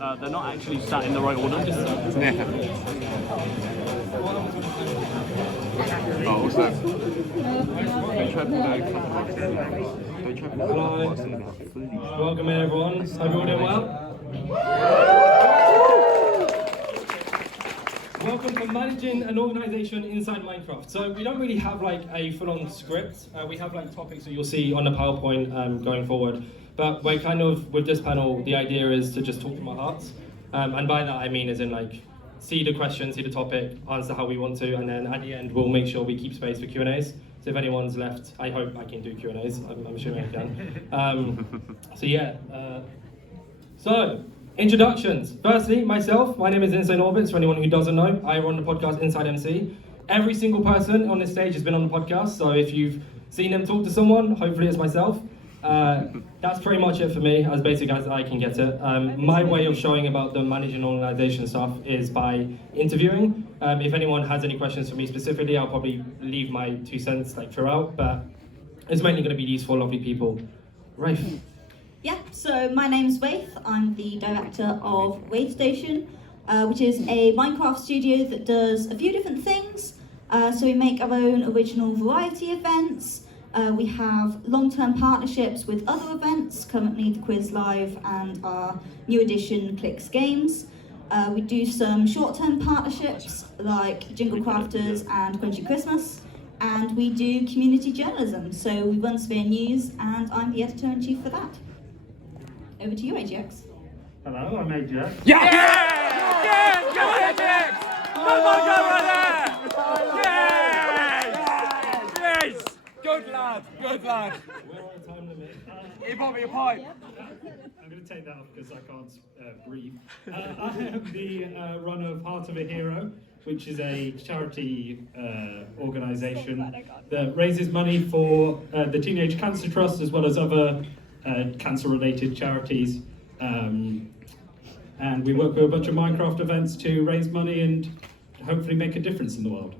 they're not actually sat in the right order. Oh, also, Hello. Welcome in, everyone. Hope you're all doing well. Welcome to managing an organisation inside Minecraft. So we don't really have like a full-on script. We have like topics that you'll see on the PowerPoint going forward. But we're kind of, with this panel, the idea is to just talk from our hearts. And by that I mean as in like, see the question, see the topic, answer how we want to, and then at the end we'll make sure we keep space for Q&As. So if anyone's left, I hope I can do Q&As. I'm assuming I can. So yeah. So, introductions. Firstly, myself, my name is Insane Orbits, for anyone who doesn't know. I run the podcast Inside MC. Every single person on this stage has been on the podcast, so if you've seen them talk to someone, hopefully it's myself. That's pretty much it for me, as basic as I can get it. My way of showing about the managing organization stuff is by interviewing. If anyone has any questions for me specifically, I'll probably leave my 2 cents like throughout, but it's mainly going to be these 4 lovely people. Rafe. Yeah, so my name is Waith. I'm the director of Waith Station, which is a Minecraft studio that does a few different things. So we make our own original variety events. We have long-term partnerships with other events, currently the Quiz Live and our new edition Clicks Games. We do some short-term partnerships like Jingle Crafters and Crunchy Christmas. And we do community journalism. So we run Sphere News and I'm the editor-in-chief for that. Over to you, AGX. Hello, I'm AGX. yeah! Yeah! Go ahead, Come on, go right there! Yes! Yes! Good lad, good lad. We're on a time limit. You bought me a pipe. I'm going to take that off because I can't breathe. I am the runner of Heart of a Hero, which is a charity organisation that raises money for the Teenage Cancer Trust as well as other cancer-related charities. And we work with a bunch of Minecraft events to raise money and hopefully make a difference in the world.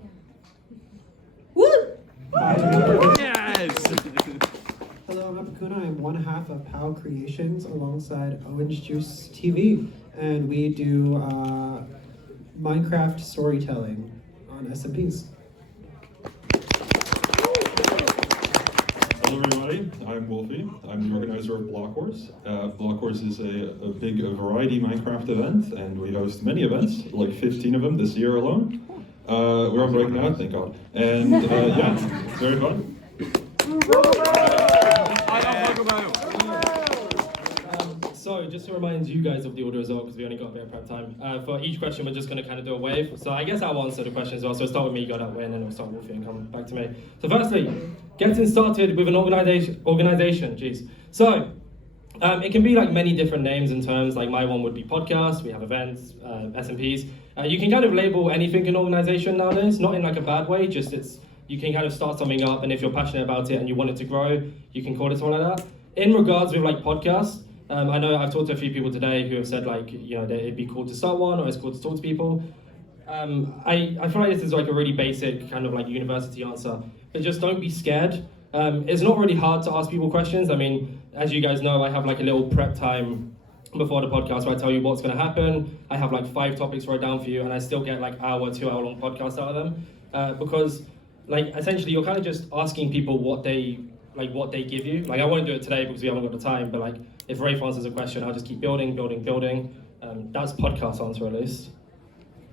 Woo! Yes! Hello, I'm Epicuna. I'm one half of POW Creations alongside Orange Juice TV, and we do Minecraft storytelling on SMPs. Hello everybody, I'm Wolfie. I'm the organizer of Block Wars. Block Wars is a big variety Minecraft event, and we host many events, like 15 of them this year alone. We're on break now, thank God. And yeah, it's very fun. So just to remind you guys of the order as well, because we only got a bit of prep time. For each question, we're just going to kind of do a wave. So I guess I'll answer the question as well. So start with me, go that way, and then we'll start with Wolfie and come back to me. So firstly, getting started with an organization, geez. So it can be like many different names and terms. Like my one would be podcast. We have events, SMPs. You can kind of label anything an organization nowadays, not in like a bad way. Just you can kind of start something up, and if you're passionate about it and you want it to grow, you can call it something like that. In regards with like podcasts. I know I've talked to a few people today who have said like, you know, that it'd be cool to start one or it's cool to talk to people. I feel like this is like a really basic kind of like university answer, but just don't be scared. It's not really hard to ask people questions. I mean, as you guys know, I have like a little prep time before the podcast where I tell you what's going to happen. I have like 5 topics wrote down for you, and I still get like 2 hour long podcasts out of them because like essentially you're kind of just asking people what they give you. Like I won't do it today because we haven't got the time, but like if Rafe answers a question, I'll just keep building. That's podcast answer at least.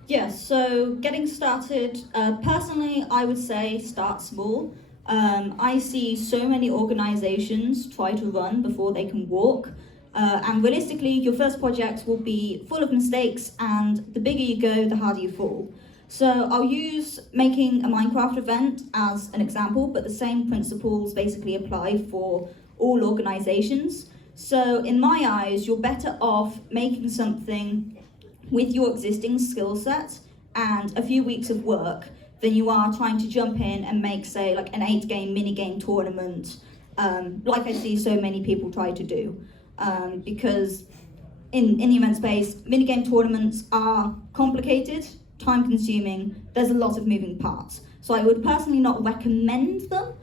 Yeah, so getting started, personally, I would say start small. I see so many organizations try to run before they can walk. And realistically, your first project will be full of mistakes, and the bigger you go, the harder you fall. So I'll use making a Minecraft event as an example, but the same principles basically apply for all organizations. So in my eyes, you're better off making something with your existing skill set and a few weeks of work than you are trying to jump in and make, say, like an 8-game mini-game tournament, like I see so many people try to do. Because in the event space, mini-game tournaments are complicated, time-consuming, there's a lot of moving parts. So I would personally not recommend them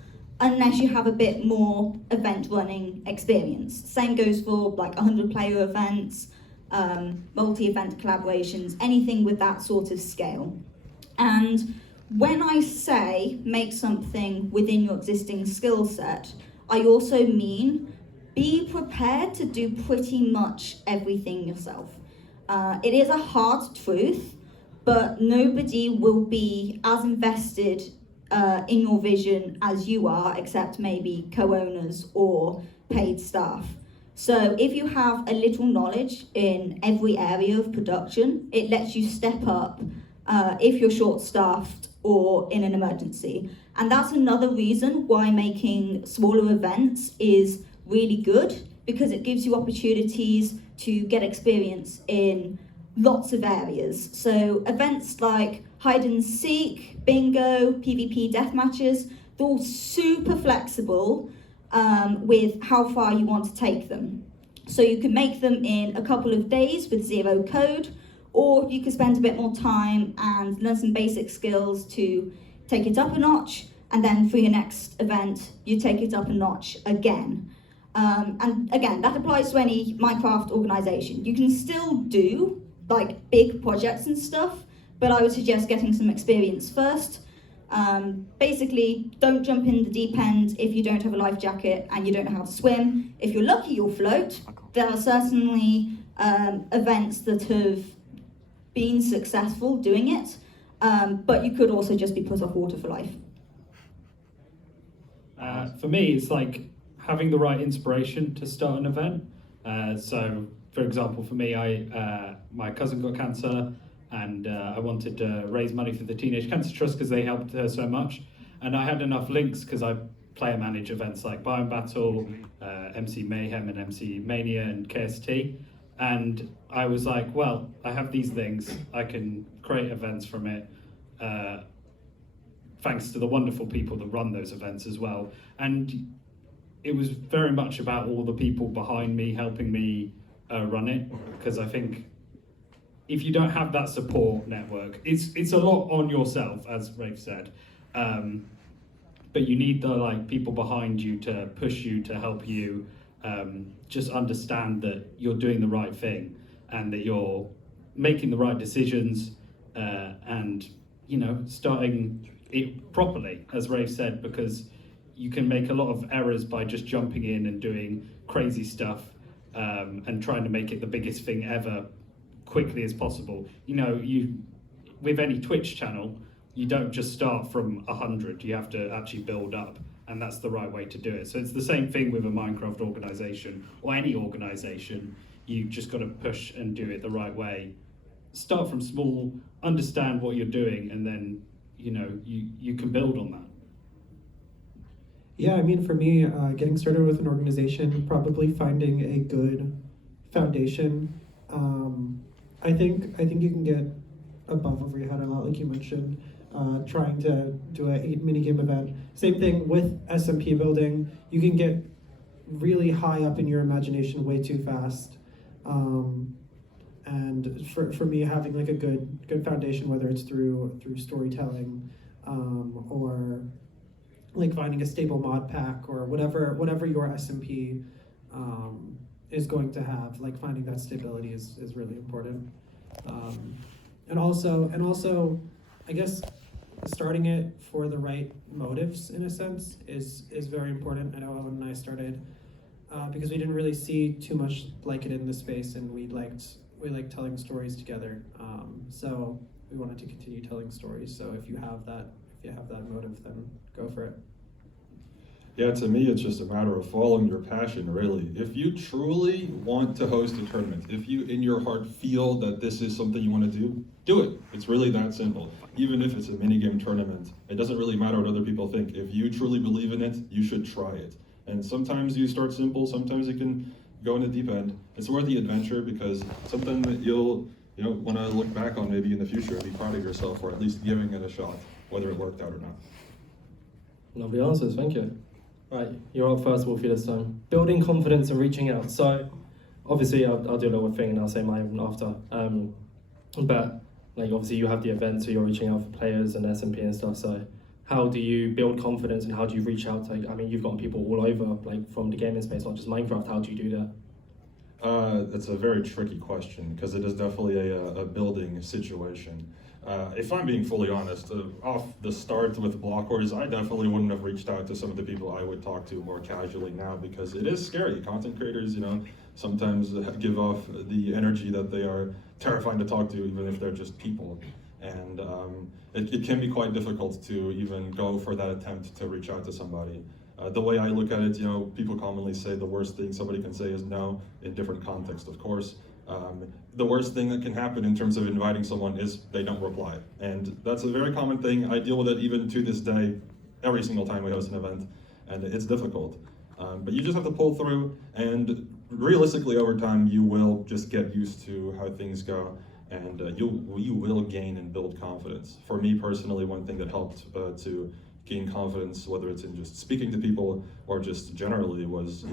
unless you have a bit more event running experience. Same goes for like 100-player events. multi-event collaborations, anything with that sort of scale. And when I say make something within your existing skill set, I also mean be prepared to do pretty much everything yourself. It is a hard truth, but nobody will be as invested in your vision as you are, except maybe co-owners or paid staff. So if you have a little knowledge in every area of production, it lets you step up if you're short-staffed or in an emergency. And that's another reason why making smaller events is really good, because it gives you opportunities to get experience in lots of areas. So events like hide and seek, bingo, PvP deathmatches, they're all super flexible with how far you want to take them. So you can make them in a couple of days with zero code, or you could spend a bit more time and learn some basic skills to take it up a notch, and then for your next event, you take it up a notch again. And again, that applies to any Minecraft organization. You can still do like big projects and stuff, but I would suggest getting some experience first. Basically, don't jump in the deep end if you don't have a life jacket and you don't know how to swim. If you're lucky, you'll float. There are certainly events that have been successful doing it, but you could also just be put off water for life. For me, it's like having the right inspiration to start an event. So, for example, for me, my cousin got cancer, and I wanted to raise money for the Teenage Cancer Trust because they helped her so much. And I had enough links because I player manage events like Biome Battle, MC Mayhem and MC Mania and KST. And I was like, well, I have these things, I can create events from it, thanks to the wonderful people that run those events as well. And it was very much about all the people behind me helping me run it, because I think if you don't have that support network, it's a lot on yourself, as Rafe said, but you need the people behind you to push you, to help you just understand that you're doing the right thing and that you're making the right decisions, and starting it properly, as Rafe said, because you can make a lot of errors by just jumping in and doing crazy stuff and trying to make it the biggest thing ever quickly as possible. With any Twitch channel, you don't just start from 100, you have to actually build up, and that's the right way to do it. So it's the same thing with a Minecraft organization or any organization. You just got to push and do it the right way. Start from small, understand what you're doing, and then you can build on that. Yeah, I mean, for me, getting started with an organization, probably finding a good foundation. I think you can get above over your head a lot, like you mentioned. Trying to do an 8 minigame event. Same thing with SMP building. You can get really high up in your imagination way too fast. And for me, having like a good foundation, whether it's through storytelling, or like finding a stable mod pack, or whatever your SMP is going to have, like finding that stability is really important. And also, I guess starting it for the right motives, in a sense, is very important. I know Owen and I started because we didn't really see too much like it in this space, and we liked telling stories together. So we wanted to continue telling stories. So if you have that motive, then go for it. Yeah, to me, it's just a matter of following your passion, really. If you truly want to host a tournament, if you in your heart feel that this is something you want to do it. It's really that simple. Even if it's a minigame tournament, it doesn't really matter what other people think. If you truly believe in it, you should try it. And sometimes you start simple, sometimes you can go in the deep end. It's worth the adventure, because something that you'll want to look back on maybe in the future and be proud of yourself, or at least giving it a shot, whether it worked out or not. Lovely answers, thank you. Right, you're up first, Wolfie, this time. Building confidence and reaching out. So, obviously, I'll do a little thing and I'll say mine after. But, obviously, you have the event, so you're reaching out for players and SMP and stuff. So, how do you build confidence, and how do you reach out to? You've got people all over, from the gaming space, not just Minecraft. How do you do that? It's a very tricky question because it is definitely a building situation. If I'm being fully honest, off the start with Block Wars, I definitely wouldn't have reached out to some of the people I would talk to more casually now because it is scary. Content creators, sometimes give off the energy that they are terrifying to talk to, even if they're just people. And it can be quite difficult to even go for that attempt to reach out to somebody. The way I look at it, people commonly say the worst thing somebody can say is no, in different contexts, of course. The worst thing that can happen in terms of inviting someone is they don't reply. And that's a very common thing. I deal with it even to this day, every single time we host an event, and it's difficult. But you just have to pull through, and realistically over time, you will just get used to how things go, and you will gain and build confidence. For me personally, one thing that helped to gain confidence, whether it's in just speaking to people or just generally, was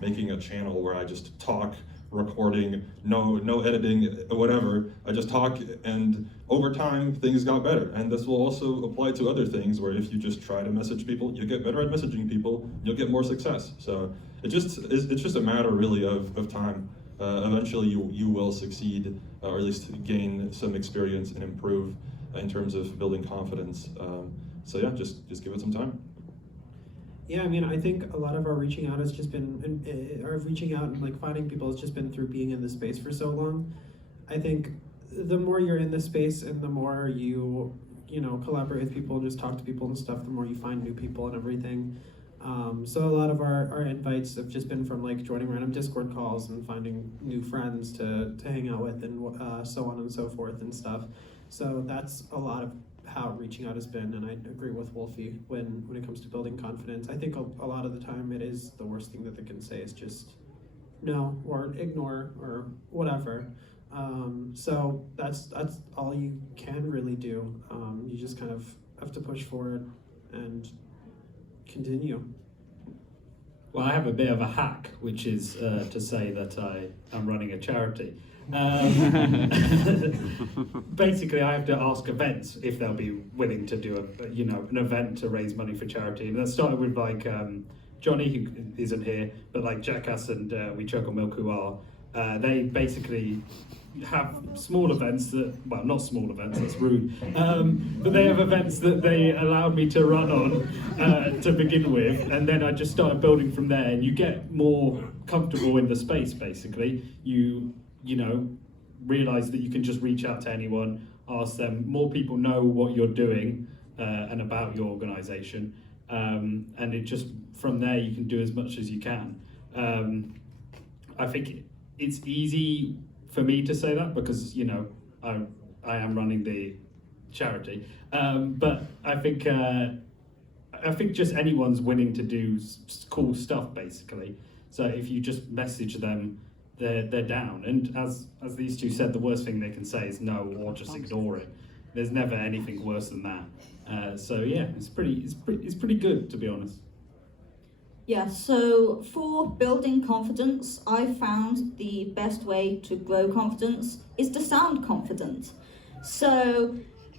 making a channel where I just talk, recording, no editing, whatever. I just talk, and over time things got better. And this will also apply to other things where if you just try to message people, you get better at messaging people, you'll get more success. So it's just a matter really of time. Eventually you will succeed, or at least gain some experience and improve in terms of building confidence. So yeah, just give it some time. Yeah, I mean, I think a lot of our reaching out has just been, our reaching out and like finding people has just been through being in the space for so long. I think the more you're in the space and the more you collaborate with people and just talk to people and stuff, the more you find new people and everything. So a lot of our invites have just been from like joining random Discord calls and finding new friends to hang out with and so on and so forth and stuff. So that's a lot of how reaching out has been, and I agree with Wolfie when it comes to building confidence. I think a lot of the time it is the worst thing that they can say is just no or ignore or whatever. So that's all you can really do. You just kind of have to push forward and continue. Well, I have a bit of a hack, which is to say that I am running a charity. Basically, I have to ask events if they'll be willing to do an event to raise money for charity. And that started with like Johnny, who isn't here, but like Jackass and We Chuckle Milk, who are. They basically have small events that, well, not small events, that's rude, but they have events that they allowed me to run on to begin with, and then I just started building from there, and you get more comfortable in the space, basically. You realize that you can just reach out to anyone, ask them. More people know what you're doing and about your organization, and it just, from there, you can do as much as you can. I think it's easy for me to say that because I am running the charity, but I think just anyone's willing to do cool stuff, basically. So if you just message them, they're down. And as these two said, the worst thing they can say is no or just ignore it. There's never anything worse than that. So yeah, it's pretty good, to be honest. Yeah, so for building confidence, I found the best way to grow confidence is to sound confident. So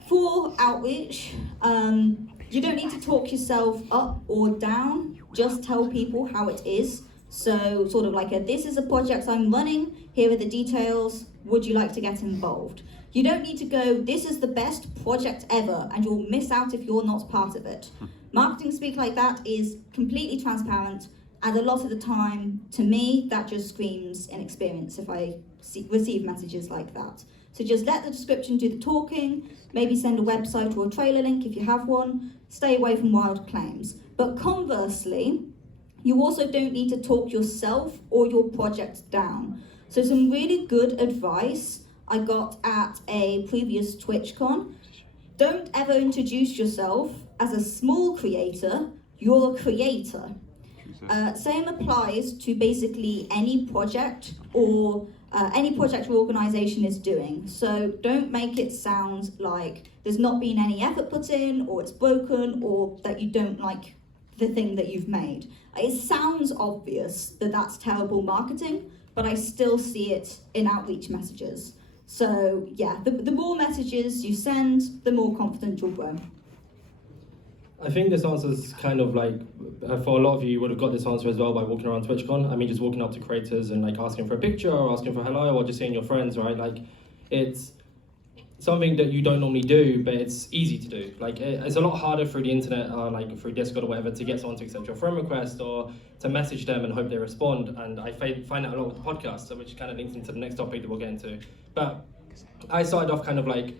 for outreach, you don't need to talk yourself up or down, just tell people how it is. So sort of like this is a project I'm running, here are the details, would you like to get involved? You don't need to go, this is the best project ever, and you'll miss out if you're not part of it. Marketing speak like that is completely transparent, and a lot of the time, to me, that just screams inexperience if I receive messages like that. So just let the description do the talking, maybe send a website or a trailer link if you have one, stay away from wild claims. But conversely, you also don't need to talk yourself or your project down. So some really good advice I got at a previous TwitchCon. Don't ever introduce yourself as a small creator, you're a creator. Same applies to basically any project or any project your organization is doing. So don't make it sound like there's not been any effort put in, or it's broken, or that you don't like the thing that you've made. It sounds obvious that that's terrible marketing, but I still see it in outreach messages. So yeah, the more messages you send, the more confident you'll grow. I think this answer is kind of like, for a lot of you would have got this answer as well by walking around TwitchCon. I mean, just walking up to creators and like asking for a picture or asking for hello or just seeing your friends, right? Like, it's something that you don't normally do, but it's easy to do. Like, it's a lot harder through the internet or like through Discord or whatever to get someone to accept your friend request or to message them and hope they respond. And I find that a lot with the podcast, so which kind of links into the next topic that we'll get into. But I started off kind of like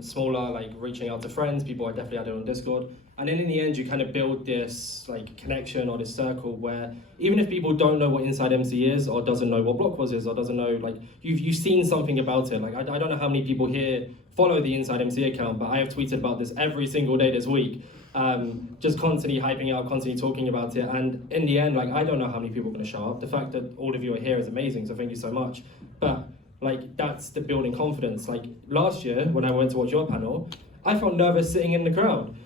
smaller, like reaching out to friends, people I definitely had on Discord. And then in the end, you kind of build this like connection or this circle where even if people don't know what Inside MC is or doesn't know what Blockwars is or doesn't know, like you've seen something about it. Like I don't know how many people here follow the Inside MC account, but I have tweeted about this every single day this week. Just constantly hyping out, constantly talking about it. And in the end, like I don't know how many people are going to show up. The fact that all of you are here is amazing, so thank you so much. But like that's the building confidence. Like last year when I went to watch your panel, I felt nervous sitting in the crowd.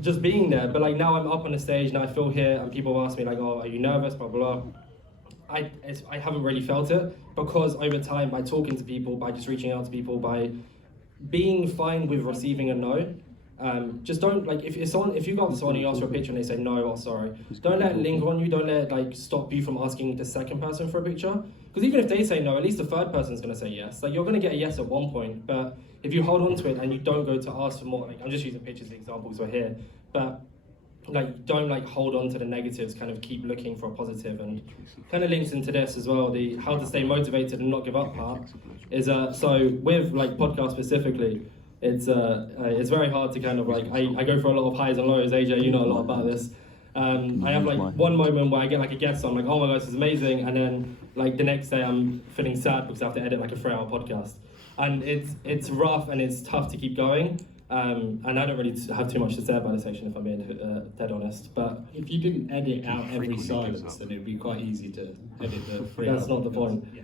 Just being there, but like now I'm up on the stage, now I feel here, and people ask me like, "Oh, are you nervous?" Blah blah. I haven't really felt it because over time, by talking to people, by just reaching out to people, by being fine with receiving a no. Just don't like if you go up to someone and you ask for a picture and they say no or sorry, don't let it linger on you. Don't let it like stop you from asking the second person for a picture. Because even if they say no, at least the third person's gonna say yes. Like you're gonna get a yes at one point, but if you hold on to it and you don't go to ask for more, like I'm just using pictures as examples we're here, but like don't like hold on to the negatives. Kind of keep looking for a positive, and kind of links into this as well. The how to stay motivated and not give up part is so with like podcast specifically. It's very hard to kind of like, I go through a lot of highs and lows. AJ, you know a lot about this. I have like one moment where I get like a guest on, like, oh my gosh, this is amazing. And then like the next day I'm feeling sad because I have to edit like a 3-hour podcast. And it's rough and it's tough to keep going. And I don't really have too much to say about this section if I'm being dead honest. But if you didn't edit out every silence, then it'd be quite easy to edit the 3 hours. That's not the point. Yeah.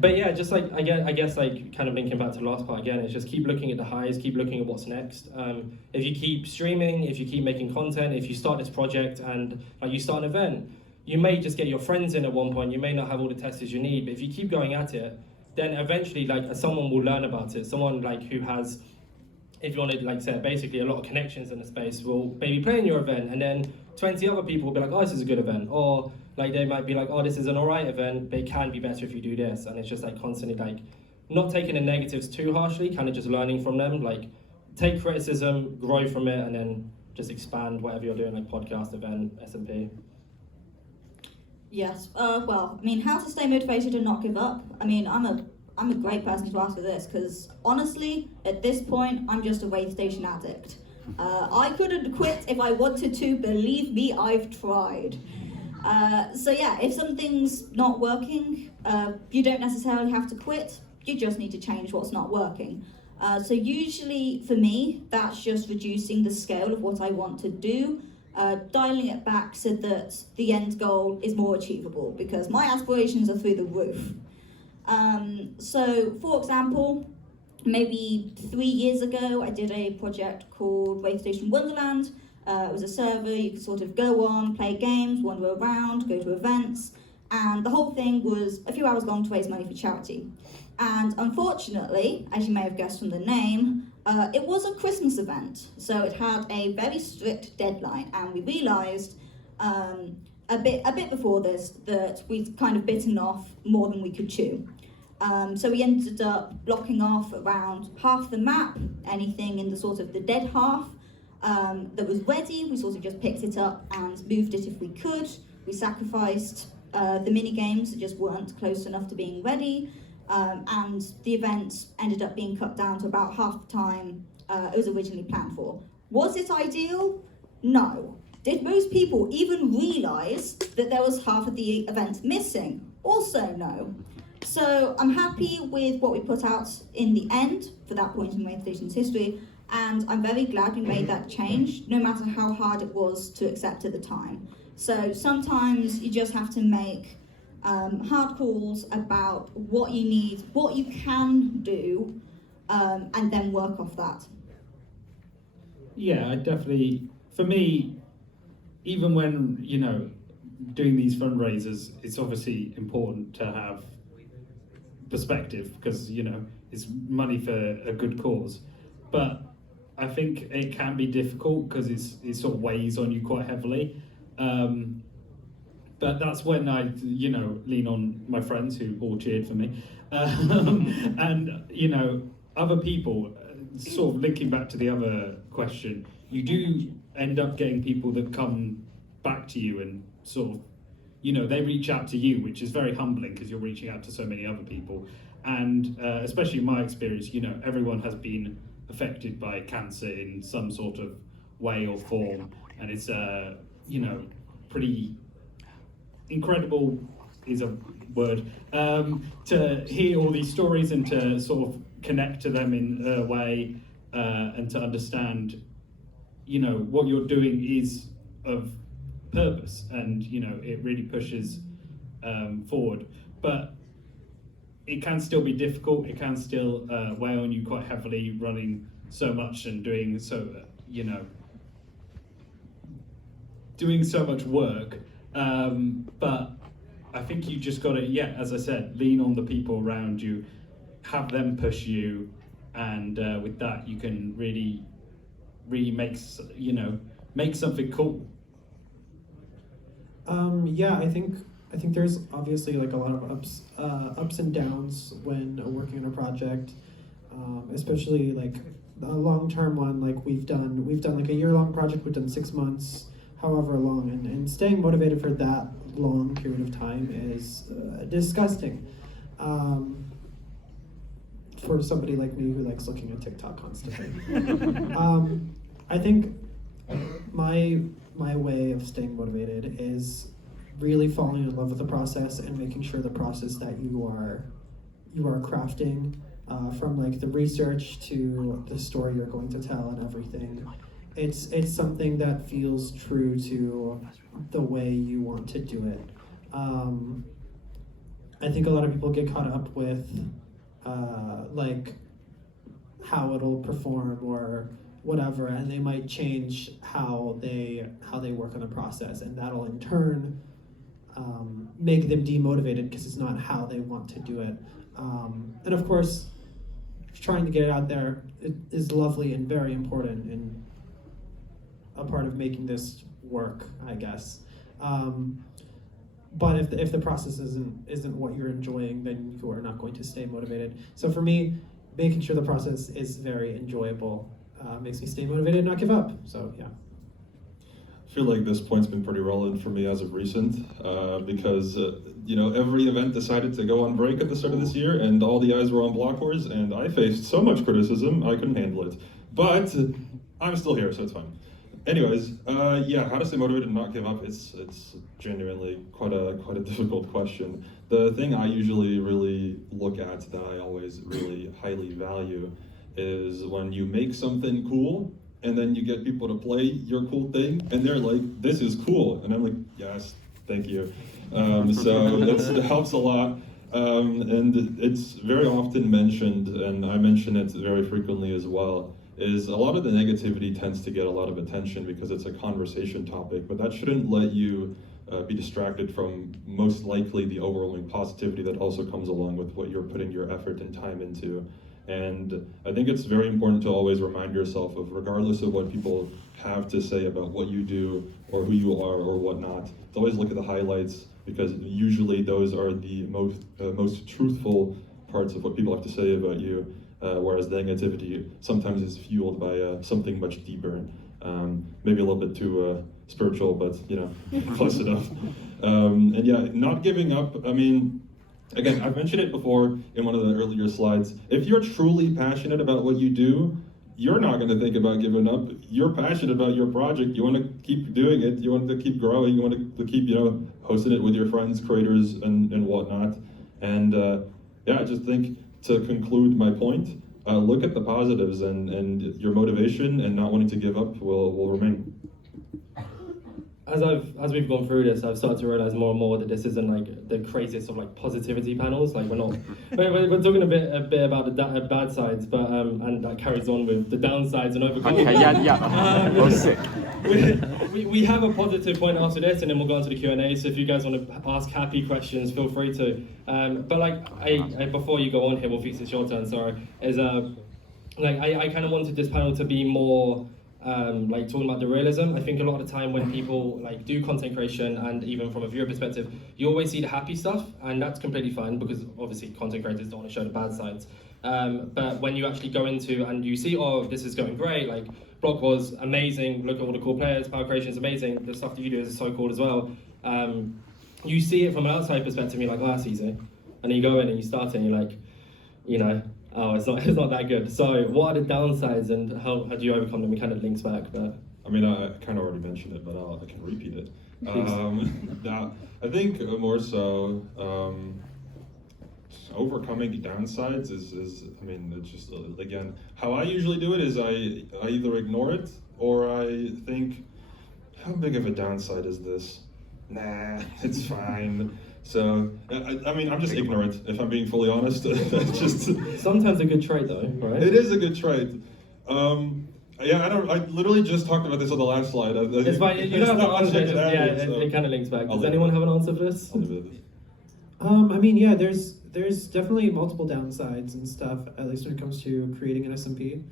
But yeah, just like I guess like kind of linking back to the last part again, it's just keep looking at the highs, keep looking at what's next. If you keep streaming, if you keep making content, if you start this project and like you start an event, you may just get your friends in at one point. You may not have all the testers you need, but if you keep going at it, then eventually like someone will learn about it. Someone like who has, if you want to like say basically a lot of connections in the space will maybe play in your event, and then 20 other people will be like, oh, this is a good event, or like they might be like, oh, this is an alright event, but it can be better if you do this. And it's just like constantly like not taking the negatives too harshly, kind of just learning from them. Like take criticism, grow from it, and then just expand whatever you're doing, like podcast, event, SMP. Yes. Well, I mean, how to stay motivated and not give up. I mean, I'm a great person to ask for this because honestly, at this point, I'm just a wave station addict. I couldn't quit if I wanted to. Believe me, I've tried. So yeah, if something's not working, you don't necessarily have to quit. You just need to change what's not working. So usually for me, that's just reducing the scale of what I want to do. Dialing it back so that the end goal is more achievable because my aspirations are through the roof. So for example, maybe 3 years ago, I did a project called Wave Station Wonderland. It was a server you could sort of go on, play games, wander around, go to events, and the whole thing was a few hours long to raise money for charity. And unfortunately, as you may have guessed from the name, it was a Christmas event, so it had a very strict deadline, and we realised a bit before this that we'd kind of bitten off more than we could chew. So we ended up blocking off around half the map, anything in the sort of the dead half that was ready. We sort of just picked it up and moved it if we could. We sacrificed the mini games that just weren't close enough to being ready. And the event ended up being cut down to about half the time it was originally planned for. Was it ideal? No. Did most people even realise that there was half of the event missing? Also no. So I'm happy with what we put out in the end for that point in Wave Station's history, and I'm very glad we made that change, no matter how hard it was to accept at the time. So sometimes you just have to make hard calls about what you need, what you can do, and then work off that. Yeah, I definitely, for me, even when, you know, doing these fundraisers, it's obviously important to have perspective because, you know, it's money for a good cause. But I think it can be difficult because it sort of weighs on you quite heavily. But that's when I, lean on my friends who all cheered for me. And, other people, sort of linking back to the other question, you do end up getting people that come back to you and sort of, they reach out to you, which is very humbling because you're reaching out to so many other people. And especially in my experience, everyone has been affected by cancer in some sort of way or form. And it's, pretty incredible is a word, to hear all these stories and to sort of connect to them in a way and to understand, what you're doing is of purpose and, it really pushes forward. But it can still be difficult, it can still weigh on you quite heavily running so much and doing so, doing so much work. But I think you just got to, as I said, lean on the people around you, have them push you, and with that you can really make something cool. I think there's obviously like a lot of ups and downs when working on a project, especially like a long-term one. Like we've done like a year-long project. We've done 6 months, however long, and staying motivated for that long period of time is disgusting. For somebody like me who likes looking at TikTok constantly. I think my way of staying motivated is really falling in love with the process and making sure the process that you are crafting, from like the research to the story you're going to tell and everything, it's something that feels true to the way you want to do it. I think a lot of people get caught up with like how it'll perform or whatever, and they might change how they work on the process, and that'll in turn make them demotivated because it's not how they want to do it. And of course, trying to get it out there is lovely and very important and a part of making this work, I guess. But if the process isn't what you're enjoying, then you are not going to stay motivated. So for me, making sure the process is very enjoyable makes me stay motivated and not give up. So yeah. I feel like this point's been pretty relevant for me as of recent, because every event decided to go on break at the start of this year, and all the eyes were on Block Wars, and I faced so much criticism I couldn't handle it. But I'm still here, so it's fine. Anyways, how to stay motivated and not give up? It's genuinely quite a difficult question. The thing I usually really look at that I always really highly value is when you make something cool and then you get people to play your cool thing and they're like, "This is cool," and I'm like, "Yes, thank you." So it helps a lot. And it's very often mentioned, and I mention it very frequently as well, is a lot of the negativity tends to get a lot of attention because it's a conversation topic, but that shouldn't let you be distracted from most likely the overwhelming positivity that also comes along with what you're putting your effort and time into. And I think it's very important to always remind yourself of, regardless of what people have to say about what you do or who you are or whatnot, to always look at the highlights, because usually those are the most truthful parts of what people have to say about you. Whereas the negativity sometimes is fueled by something much deeper, maybe a little bit too spiritual, but close enough. And not giving up. I mean, again, I've mentioned it before in one of the earlier slides. If you're truly passionate about what you do, you're not going to think about giving up. You're passionate about your project. You want to keep doing it. You want to keep growing. You want to keep, hosting it with your friends, creators, and whatnot. And I just think, to conclude my point, look at the positives, and your motivation and not wanting to give up will remain. As we've gone through this, I've started to realize more and more that this isn't like the craziest of like positivity panels. Like we're talking a bit about the bad sides, but and that carries on with the downsides and overcoming. We have a positive point after this, and then we'll go on to the Q&A. So if you guys want to ask happy questions, feel free to. But like, before you go on here, Wolfie, it's your turn. Sorry. like I kind of wanted this panel to be more like talking about the realism. I think a lot of the time when people like do content creation, and even from a viewer perspective, you always see the happy stuff, and that's completely fine because obviously content creators don't want to show the bad sides. But when you actually go into and you see, oh, this is going great, like Block was amazing, look at all the cool players, Power Creation is amazing, the stuff that you do is so cool as well. You see it from an outside perspective, and you're like, oh, that's easy. And then you go in and you start it and you're like, you know, oh, it's not that good. So what are the downsides and how do you overcome them? We kind of links back, but... I mean, I kind of already mentioned it, but I can repeat it. I think more so, overcoming downsides is I mean, it's just, again, how I usually do it is I either ignore it or I think, how big of a downside is this? Nah, it's fine. So, I mean, I'm just ignorant, if I'm being fully honest. Just sometimes a good trait though, right? It is a good trait. Yeah, I literally just talked about this on the last slide. It's fine, you don't have to answer it, it kind of links back. Does anyone have an answer for this? I mean, yeah, there's definitely multiple downsides and stuff, at least when it comes to creating an SMP.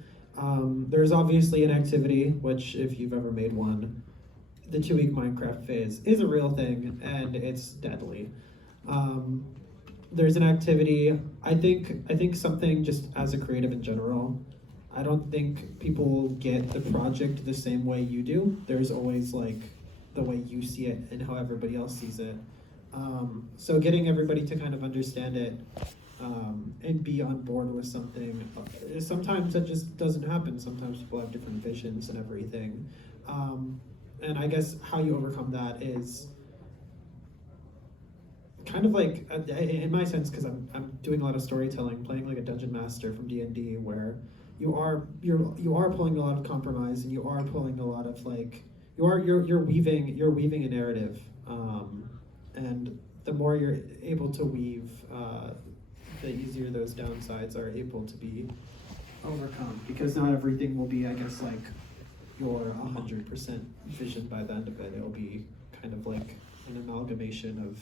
There's obviously an activity, which if you've ever made one, the 2-week Minecraft phase is a real thing, and it's deadly. There's an activity, I think something just as a creative in general, I don't think people get the project the same way you do. There's always like the way you see it and how everybody else sees it. So getting everybody to kind of understand it and be on board with something, sometimes that just doesn't happen. Sometimes people have different visions and everything. And I guess how you overcome that is kind of like, in my sense, because I'm doing a lot of storytelling, playing like a dungeon master from D&D, where you are pulling a lot of compromise, and you are pulling a lot of like you're weaving a narrative, and the more you're able to weave, the easier those downsides are able to be overcome, because not everything will be, I guess, like your 100% vision by the end of it. It'll be kind of like an amalgamation of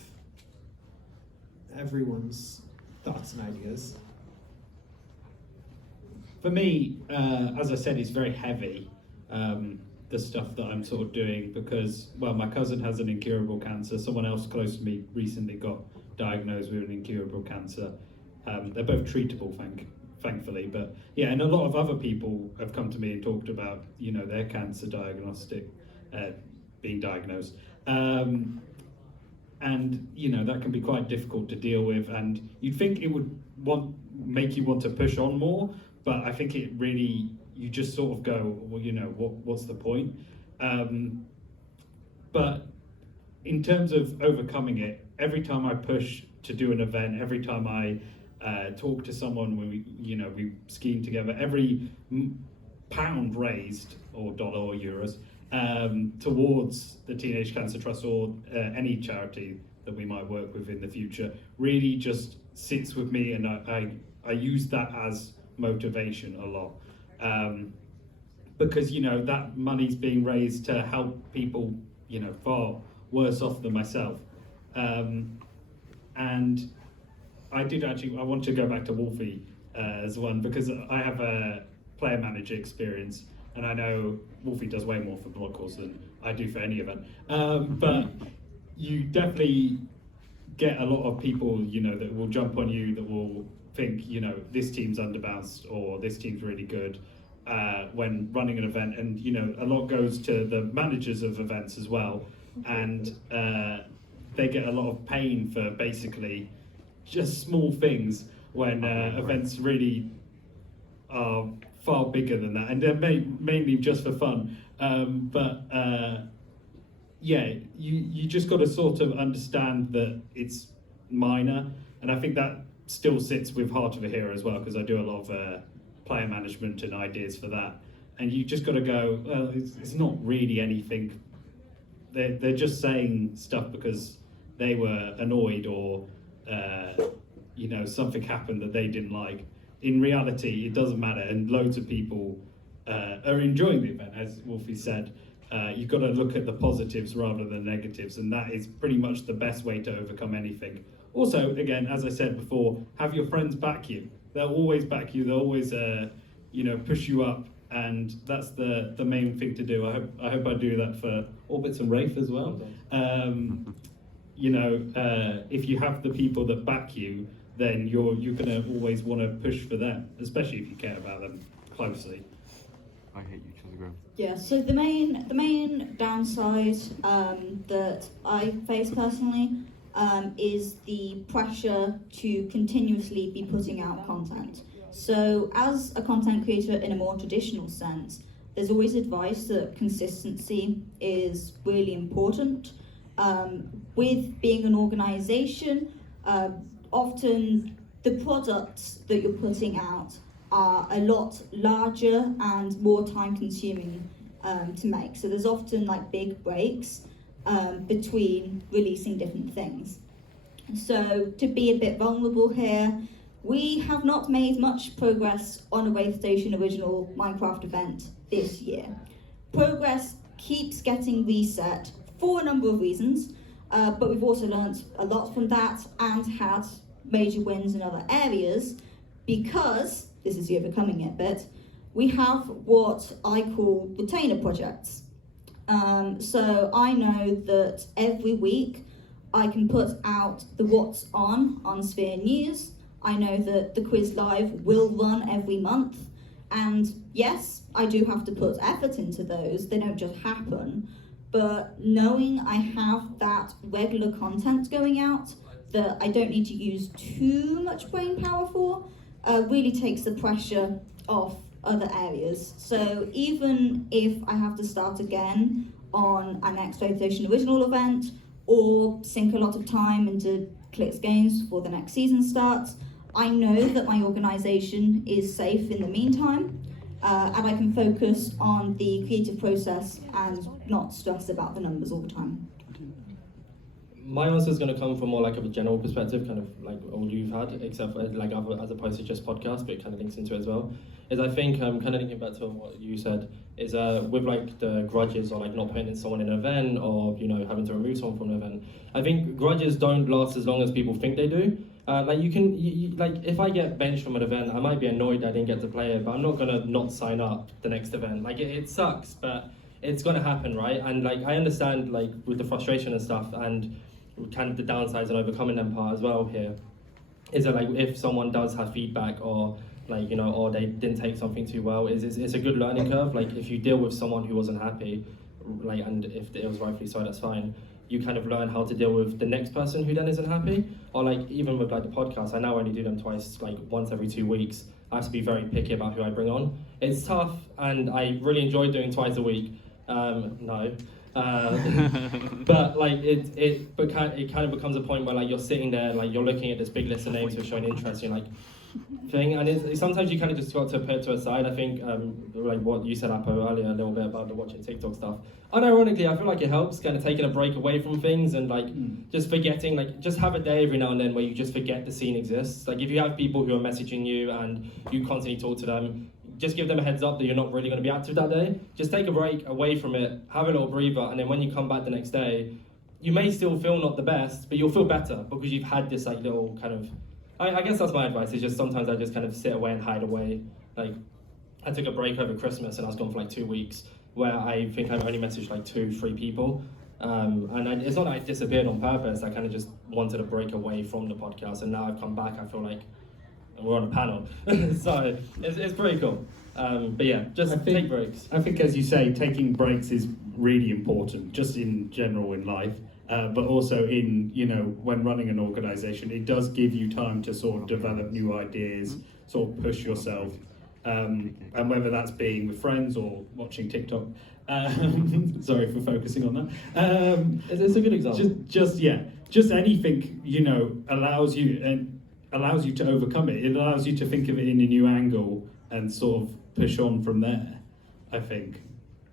everyone's thoughts and ideas. For me, as I said, it's very heavy, the stuff that I'm sort of doing, because, well, my cousin has an incurable cancer. Someone else close to me recently got diagnosed with an incurable cancer. They're both treatable, thankfully, but yeah, and a lot of other people have come to me and talked about, you know, their cancer diagnostic, being diagnosed. And, you know, that can be quite difficult to deal with, and you'd think it would make you want to push on more, but I think it really, you just sort of go, well, you know, what's the point? But in terms of overcoming it, every time I push to do an event, every time I talk to someone when we scheme together, every pound raised, or dollar or euros, towards the Teenage Cancer Trust or any charity that we might work with in the future really just sits with me, and I use that as motivation a lot, because, you know, that money's being raised to help people, you know, far worse off than myself. And I want to go back to Wolfie as one, because I have a player manager experience, and I know Wolfie does way more for Block Wars than I do for any event. But you definitely get a lot of people, you know, that will jump on you, that will think, you know, this team's underbalanced or this team's really good when running an event. And, you know, a lot goes to the managers of events as well. And they get a lot of pain for basically just small things when events really are far bigger than that, and they're mainly just for fun. Yeah, you just got to sort of understand that it's minor, and I think that still sits with Heart of a Hero as well, because I do a lot of player management and ideas for that, and you just got to go, well, it's not really anything. They're just saying stuff because they were annoyed, or you know, something happened that they didn't like. In reality, it doesn't matter, and loads of people are enjoying the event, as Wolfie said. You've got to look at the positives rather than the negatives, and that is pretty much the best way to overcome anything. Also, again, as I said before, have your friends back you. They'll always back you. They'll always, push you up, and that's the main thing to do. I hope I do that for Orbits and Wraith as well. If you have the people that back you, then you're gonna always want to push for them, especially if you care about them closely. I hate you, Chilligram. Yeah, so the main downside that I face personally is the pressure to continuously be putting out content. So as a content creator in a more traditional sense, there's always advice that consistency is really important. With being an organisation, often the products that you're putting out are a lot larger and more time consuming to make. So there's often like big breaks between releasing different things. So to be a bit vulnerable here, we have not made much progress on a Wraith Station original Minecraft event this year. Progress keeps getting reset for a number of reasons, but we've also learnt a lot from that and had major wins in other areas because, this is the overcoming it bit, we have what I call retainer projects. So I know that every week I can put out the What's On Sphere News. I know that the Quiz Live will run every month. And yes, I do have to put effort into those. They don't just happen. But knowing I have that regular content going out that I don't need to use too much brain power for really takes the pressure off other areas. So even if I have to start again on an next Wraith Station original event or sink a lot of time into Clicks Games before the next season starts, I know that my organisation is safe in the meantime, and I can focus on the creative process and not stress about the numbers all the time. My answer is going to come from more like of a general perspective, kind of like all you've had, except for, like as opposed to just podcast, but it kind of links into it as well. Is I think kind of linking back to what you said is with like the grudges or like not putting someone in an event or having to remove someone from an event. I think grudges don't last as long as people think they do. Like you can like if I get benched from an event, I might be annoyed that I didn't get to play it, but I'm not gonna not sign up the next event. Like it sucks, but it's gonna happen, right? And like I understand like with the frustration and stuff and kind of the downsides and overcoming them part as well here is that like if someone does have feedback or like or they didn't take something too well, it's a good learning curve. Like if you deal with someone who wasn't happy, like and if it was rightfully so, that's fine. You kind of learn how to deal with the next person who then isn't happy. Or like even with like the podcast, I now only do them twice, like once every 2 weeks. I have to be very picky about who I bring on. It's tough and I really enjoy doing twice a week. No. But like it kind of becomes a point where like you're sitting there, like you're looking at this big list of names who are showing interest, you're like thing, and it's sometimes you kind of just got to put it to a side. I think like what you said Apo earlier a little bit about the watching TikTok stuff. Unironically, I feel like it helps kind of taking a break away from things and like just forgetting, like just have a day every now and then where you just forget the scene exists. Like if you have people who are messaging you and you constantly talk to them, just give them a heads up that you're not really going to be active that day. Just take a break away from it, have a little breather, and then when you come back the next day, you may still feel not the best, but you'll feel better because you've had this like little kind of, I guess that's my advice, is just sometimes I just kind of sit away and hide away. Like I took a break over Christmas and I was gone for like 2 weeks where I think I've only messaged like 2-3 people. It's not that I disappeared on purpose, I kind of just wanted a break away from the podcast, and now I've come back, I feel like we're on a panel. So it's pretty cool. But yeah, just take breaks. I think, as you say, taking breaks is really important, just in general in life, but also in, when running an organisation, it does give you time to sort of develop new ideas, sort of push yourself, and whether that's being with friends or watching TikTok. Sorry for focusing on that. It's a good example. Just anything, allows you to overcome it. It allows you to think of it in a new angle and sort of push on from there, I think.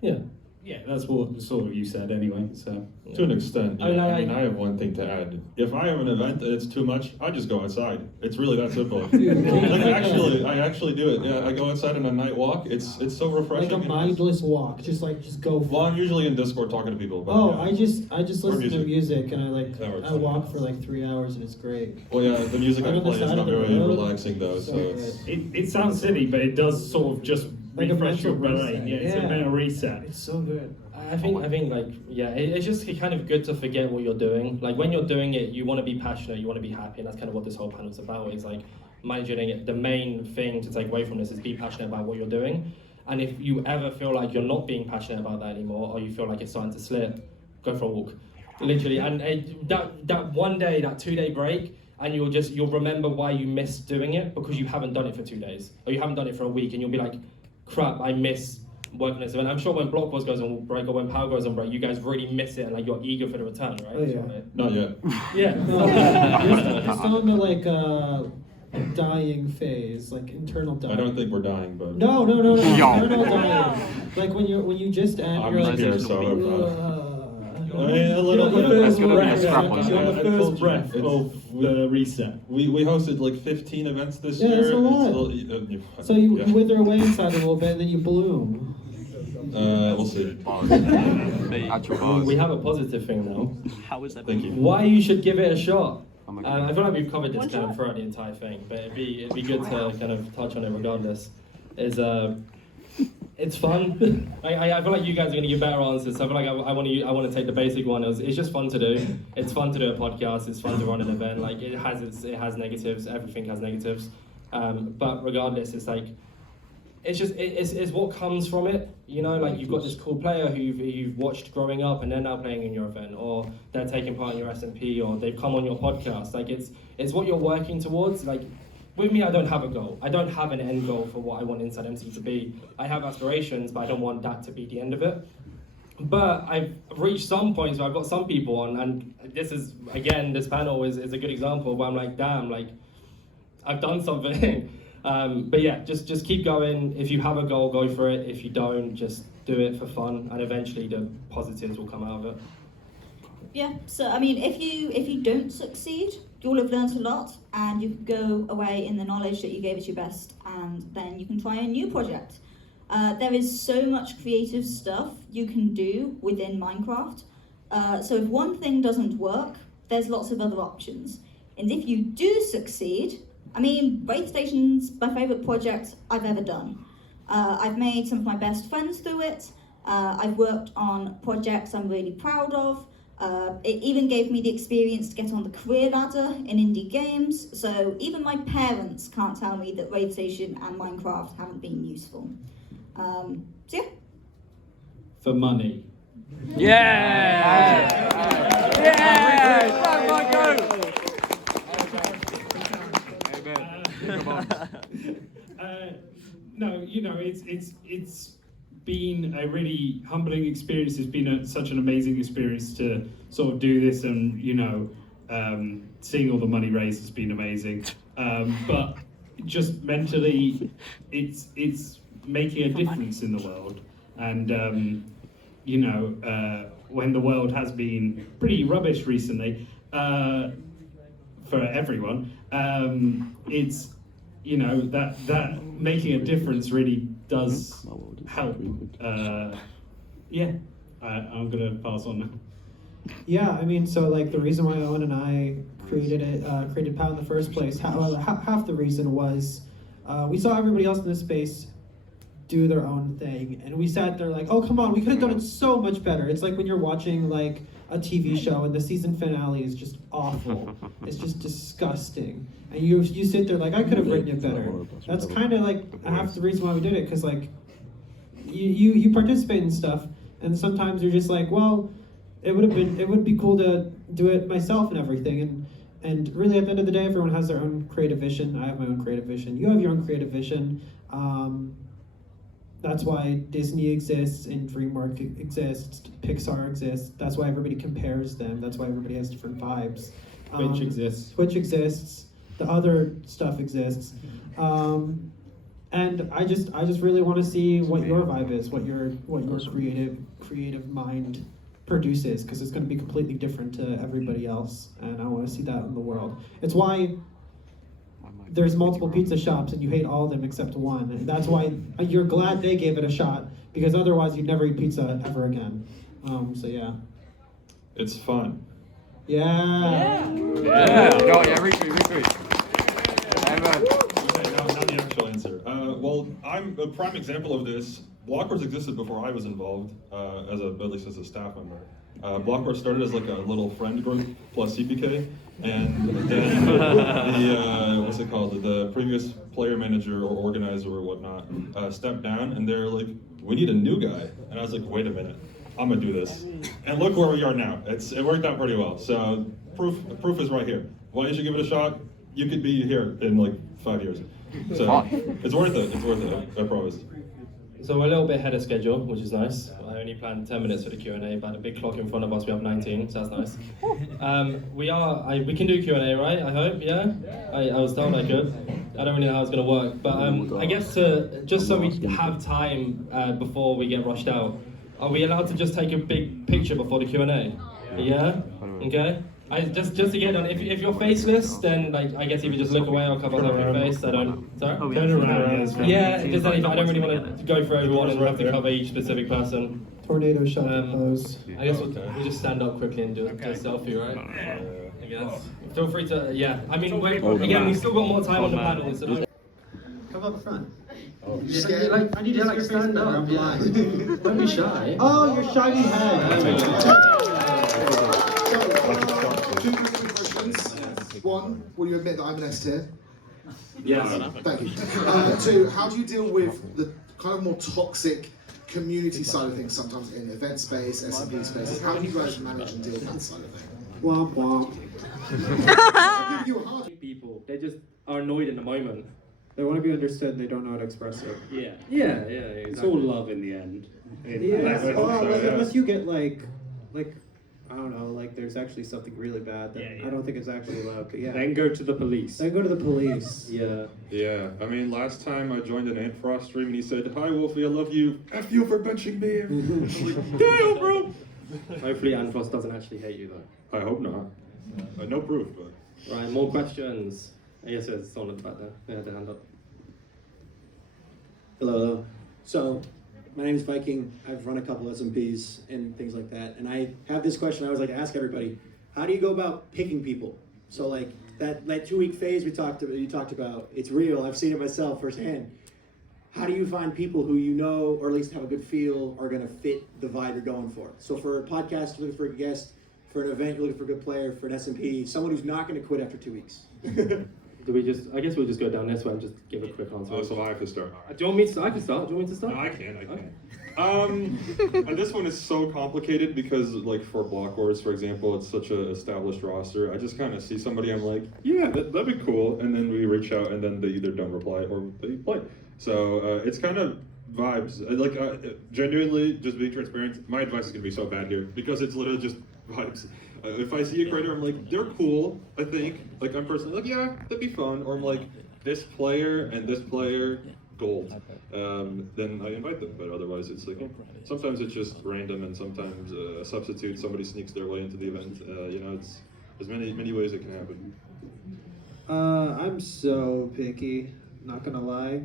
Yeah. Yeah, that's what sort of you said anyway. So To an extent, yeah. I I mean, mean, I have one thing to add. If I have an event and it's too much, I just go outside. It's really that simple. I actually do it. Yeah, I go outside on a night walk. It's so refreshing. Like a mindless walk, just go. Well, I'm usually in Discord talking to people. But, Oh, yeah. I just listen to music and That works. I walk for like 3 hours and it's great. Well, yeah, the music I Right on the play is side not of the very road. relaxing though, so it's. it sounds silly, but it does sort of just Like a refresh your mental brain. reset. Yeah, it's a Yeah. mental reset. It's so good. I think like yeah, it's just kind of good to forget what you're doing. Like when you're doing it, you want to be passionate, you want to be happy, and that's kind of what this whole panel's about. It's like managing it. The main thing to take away from this is be passionate about what you're doing. And if you ever feel like you're not being passionate about that anymore, or you feel like it's starting to slip, go for a walk, literally. And that 1 day, that 2 day break, and you'll remember why you missed doing it because you haven't done it for 2 days, or you haven't done it for a week, and you'll be like, crap, I miss working this event. I'm sure when Block Wars goes on break or when Power goes on break, you guys really miss it and like you're eager for the return, right? Oh, yeah. Not yet. Yeah. You're still in the like dying phase, like internal dying. I don't think we're dying, but. No. Internal dying. Like when you just end, I'm you're like. scared, so. I mean, a You little know, bit. first breath, strap on. you're the first breath It's- of the reset. We hosted like 15 events this Yeah, year. that's a lot. So you yeah. wither away inside a little bit, and then you bloom. We'll see. The actual bars. We have a positive thing now. How is that? Thank you. Why you should give it a shot. Oh my God. I feel like we've covered this kind of throughout the entire thing, but it'd be good to kind of touch on it regardless. It's fun. I feel like you guys are going to give better answers. So I feel like I want to take the basic one. It's just fun to do. It's fun to do a podcast. It's fun to run an event. Like it has negatives. Everything has negatives. But regardless, it's like it's what comes from it. You know, like you've got this cool player who you've watched growing up, and they're now playing in your event, or they're taking part in your SMP, or they've come on your podcast. Like it's what you're working towards. Like. With me, I don't have a goal. I don't have an end goal for what I want Inside MC to be. I have aspirations, but I don't want that to be the end of it. But I've reached some points where I've got some people on, and this is, again, this panel is a good example where I'm like, damn, like, I've done something. But yeah, just keep going. If you have a goal, go for it. If you don't, just do it for fun, and eventually the positives will come out of it. Yeah, so I mean, if you don't succeed, you'll have learned a lot, and you can go away in the knowledge that you gave it your best, and then you can try a new project. There is so much creative stuff you can do within Minecraft. So if one thing doesn't work, there's lots of other options. And if you do succeed, I mean, Wraith Station's my favourite project I've ever done. I've made some of my best friends through it. I've worked on projects I'm really proud of. It even gave me the experience to get on the career ladder in indie games, so even my parents can't tell me that Wraith Station and Minecraft haven't been useful. So yeah. For money. Yeah! Yeah! No, you know, it's been a really humbling experience. It's been such an amazing experience to sort of do this, and you know, seeing all the money raised has been amazing. But just mentally, it's making a difference in the world, and you know, when the world has been pretty rubbish recently for everyone, it's, you know, that making a difference really does help. Yeah, I'm gonna pass on now. Yeah, I mean, so like the reason why Owen and I created POW in the first place, half the reason was we saw everybody else in this space do their own thing, and we sat there like, oh come on, we could have done it so much better. It's like when you're watching like a TV show and the season finale is just awful. It's just disgusting, and you sit there like, I could have written it better. That's kind of like half the reason why we did it, because like you participate in stuff, and sometimes you're just like, well, it would be cool to do it myself and everything, and really at the end of the day, everyone has their own creative vision. I have my own creative vision. You have your own creative vision. That's why Disney exists and DreamWorks exists, Pixar exists. That's why everybody compares them. That's why everybody has different vibes. Twitch exists. The other stuff exists. And And I just really want to see what your vibe is, what your creative mind produces, because it's going to be completely different to everybody else, and I want to see that in the world. It's why there's multiple pizza shops and you hate all of them except one. And that's why you're glad they gave it a shot, because otherwise you'd never eat pizza ever again. So yeah. It's fun. Yeah. Yeah. Go, yeah, retweet. Evan. Okay, now the actual answer. Well, I'm a prime example of this. Blockworks existed before I was involved, at least as a staff member. Blockworks started as like a little friend group plus CPK, and then the previous player manager or organizer or whatnot stepped down, and they're like, we need a new guy. And I was like, wait a minute, I'm gonna do this. And look where we are now. It worked out pretty well. So proof is right here. Why you should give it a shot? You could be here in like 5 years. So it's worth it. It's worth it. I promise. So we're a little bit ahead of schedule, which is nice. I only planned 10 minutes for the Q&A, but a big clock in front of us, we have 19, so that's nice. We can do Q&A, right? I hope, yeah? I was told I could. I don't really know how it's going to work, but I guess just so we have time before we get rushed out, are we allowed to just take a big picture before the Q&A? Yeah? Okay? Just to get on, if you're faceless, then like I guess if you just look away or cover up your face, I don't. Sorry. Turn around. Yeah, just anything. I don't really want to go for everyone and have to cover each specific person. Tornado shot pose. I guess we'll just stand up quickly and do a selfie, right? I guess. Feel free to. Yeah. I mean, we've still got more time on the panel, so don't. Come up front. You scared? I need to stand up. I'm blind. Don't be shy. Oh, your shiny head. Two quick questions. One, will you admit that I'm an S tier? Yes. Thank you. Two, how do you deal with the kind of more toxic community side of things sometimes in event space, SMP spaces? How do you guys manage and deal with that side of things? Womp womp. I'll give you a hard People, they just are annoyed in the moment. They want to be understood and they don't know how to express it. Yeah. Exactly. It's all love in the end. Unless you get like I don't know, like there's actually something really bad that I don't think it's actually love, but yeah. Then go to the police. Then go to the police. Yeah. Yeah, I mean, last time I joined an Ant Frost stream and he said, "Hi Wolfie, I love you. F you for benching me." I'm like, damn, bro. Hopefully Anfrost doesn't actually hate you though. I hope not. No proof, but. Right, more questions. Yes, there's someone at the back there. They had their hand up. Hello. So, my name is Viking. I've run a couple SMPs and things like that. And I have this question I always like to ask everybody. How do you go about picking people? So like that 2-week phase you talked about, it's real. I've seen it myself firsthand. How do you find people who you know, or at least have a good feel, are going to fit the vibe you're going for? So for a podcast, you're looking for a guest. For an event, you're looking for a good player. For an SMP, someone who's not going to quit after 2 weeks. I guess we'll just go down this way and just give a quick answer. Oh, so I have to start. Do you want me to start? I can start. Do you want me to start? No, I can. Okay. And this one is so complicated because, like, for Block Wars, for example, it's such an established roster. I just kind of see somebody, I'm like, yeah, that'd be cool. And then we reach out, and then they either don't reply or they play. So it's kind of vibes. Genuinely, just being transparent, my advice is going to be so bad here because it's literally just vibes. If I see a creator, I'm like, they're cool, I think. Like, I'm personally like, yeah, that'd be fun. Or I'm like, this player and this player, gold. Then I invite them. But otherwise, it's like, sometimes it's just random, and sometimes a substitute, somebody sneaks their way into the event. There's many ways it can happen. I'm so picky, not gonna lie.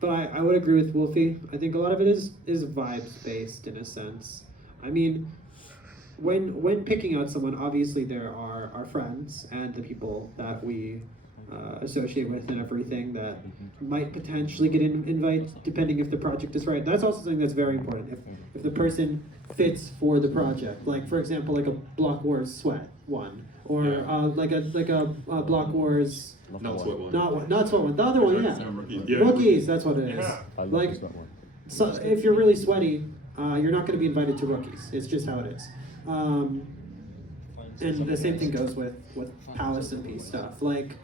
But I would agree with Wolfie. I think a lot of it is vibes based in a sense. I mean, when picking out someone, obviously there are our friends and the people that we associate with and everything that might potentially get an invite depending if the project is right. That's also something that's very important. If the person fits for the project, like for example, like a Block Wars Sweat one, or like a Block Wars. Not Sweat one. Not Sweat one. The other one, yeah. Rookies, that's what it is. Yeah. Like, so if you're really sweaty, you're not going to be invited to Rookies. It's just how it is. And the same thing goes with Palace and Peace stuff. Like,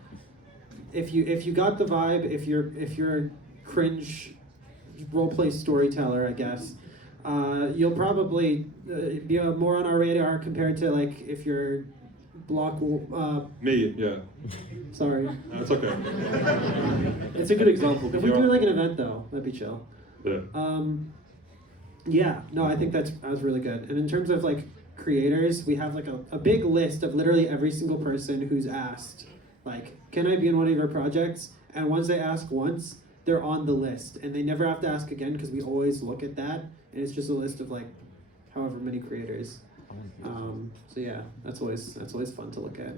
if you got the vibe, if you're a cringe roleplay storyteller, I guess, you'll probably be more on our radar compared to like if you're block. Me, yeah. Sorry. That's okay. It's a good example. If we do like an event though, that'd be chill. Yeah. Yeah, no, I think that was really good. And in terms of like creators, we have like a big list of literally every single person who's asked, like, can I be in one of your projects? And once they ask once, they're on the list, and they never have to ask again because we always look at that, and it's just a list of like however many creators. So yeah, that's always fun to look at.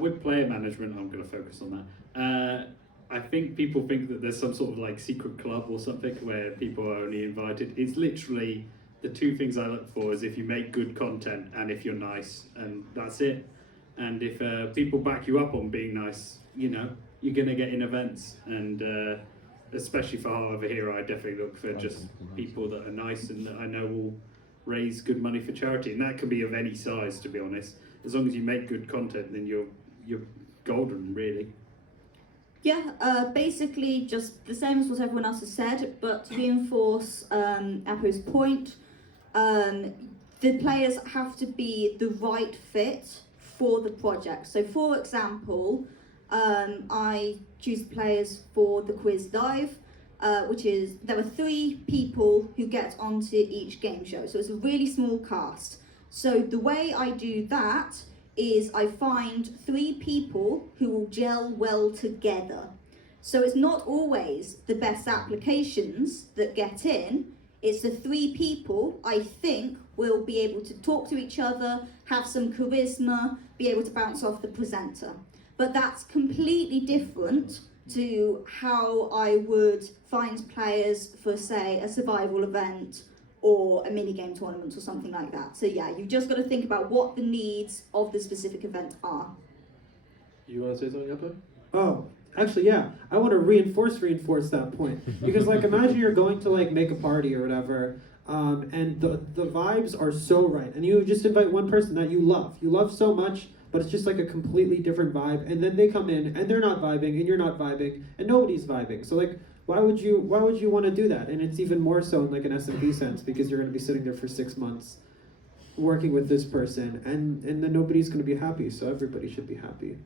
With player management, I'm going to focus on that. I think people think that there's some sort of like secret club or something where people are only invited. It's literally the two things I look for is if you make good content and if you're nice, and that's it. And if people back you up on being nice, you know, you're going to get in events. And especially for Heart of a Hero, I definitely look for just people that are nice and that I know will raise good money for charity. And that can be of any size, to be honest. As long as you make good content, then you're golden, really. Yeah, basically just the same as what everyone else has said, but to reinforce Apo's point, the players have to be the right fit for the project. So for example, I choose players for the quiz dive, which is, there are 3 people who get onto each game show. So it's a really small cast. So the way I do that is I find 3 people who will gel well together. So it's not always the best applications that get in, it's the 3 people I think will be able to talk to each other, have some charisma, be able to bounce off the presenter. But that's completely different to how I would find players for, say, a survival event or a mini-game tournament or something like that. So yeah, you've just got to think about what the needs of the specific event are. You want to say something, Apo? Oh, actually, yeah. I want to reinforce that point. Because, like, imagine you're going to, like, make a party or whatever, and the vibes are so right. And you just invite one person that you love. You love so much, but it's just, like, a completely different vibe. And then they come in, and they're not vibing, and you're not vibing, and nobody's vibing. So, like, why would you want to do that? And it's even more so in, like, an SMP sense, because you're going to be sitting there for 6 months working with this person, and then nobody's going to be happy. So everybody should be happy.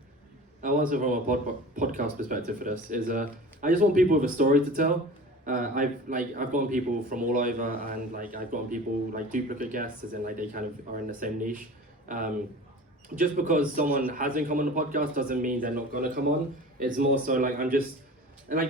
I want to say from a podcast perspective for this is I just want people with a story to tell. I've gotten people from all over, and like I've gotten people like duplicate guests, as in like they kind of are in the same niche. Just because someone hasn't come on the podcast doesn't mean they're not gonna come on. It's more so like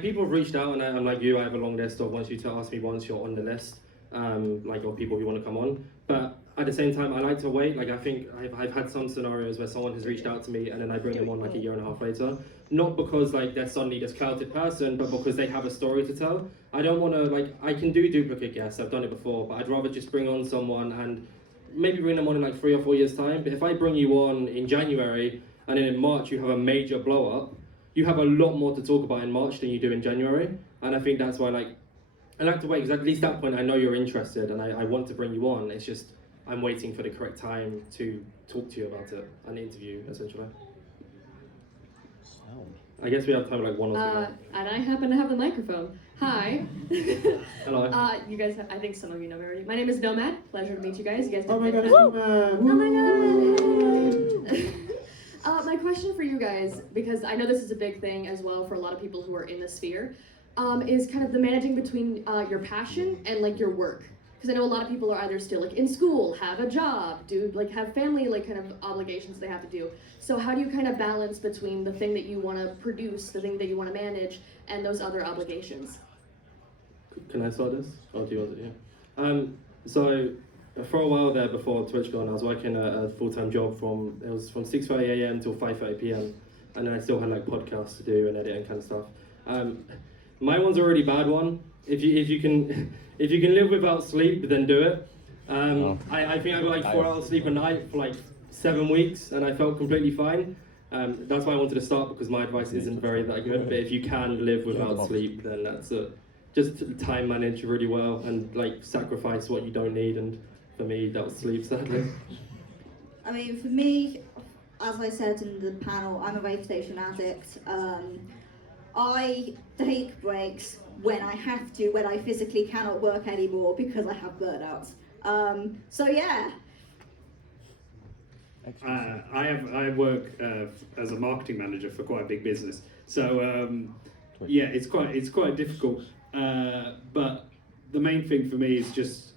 people have reached out, and I'm like you. I have a long list of once you ask me once you're on the list, like of people who want to come on. But at the same time, I like to wait. Like I think I've had some scenarios where someone has reached out to me and then I bring them on like a year and a half later. Not because like they're suddenly this clouded person, but because they have a story to tell. I don't want to I can do duplicate guests. I've done it before, but I'd rather just bring on someone and maybe bring them on in like 3 or 4 years time. But if I bring you on in January and then in March you have a major blow up, you have a lot more to talk about in March than you do in January. And I think that's why I like to wait, because at least at that point I know you're interested and I want to bring you on. It's just I'm waiting for the correct time to talk to you about it, an interview essentially. I guess we have time for like 1 or 2 more. And I happen to have the microphone. Hi. Hello. You guys, I think some of you know me already. My name is Nomad. Pleasure to meet you guys. You guys. Oh my god, Oh my god. My question for you guys, because I know this is a big thing as well for a lot of people who are in the sphere, is kind of the managing between your passion and like your work. Because I know a lot of people are either still like in school, have a job, have family kind of obligations they have to do. So how do you kind of balance between the thing that you want to produce, the thing that you want to manage, and those other obligations? Can I start this? Or do you want it? Yeah. So for a while there before TwitchCon, I was working a full-time job from 6:30 a.m. till 5:30 p.m. and then I still had like podcasts to do and editing kind of stuff. My one's a really bad one. If you can live without sleep, then do it. I think I got like 4 hours sleep a night for like 7 weeks, and I felt completely fine. That's why I wanted to start, because my advice isn't very that good. But if you can live without sleep, then that's it. Just time manage really well and like sacrifice what you don't need. And for me, that was sleep, sadly. I mean, for me, as I said in the panel, I'm a raid station addict. I take breaks when I have to, when I physically cannot work anymore because I have burnouts. So yeah. I work as a marketing manager for quite a big business, so yeah, it's quite difficult. But the main thing for me is just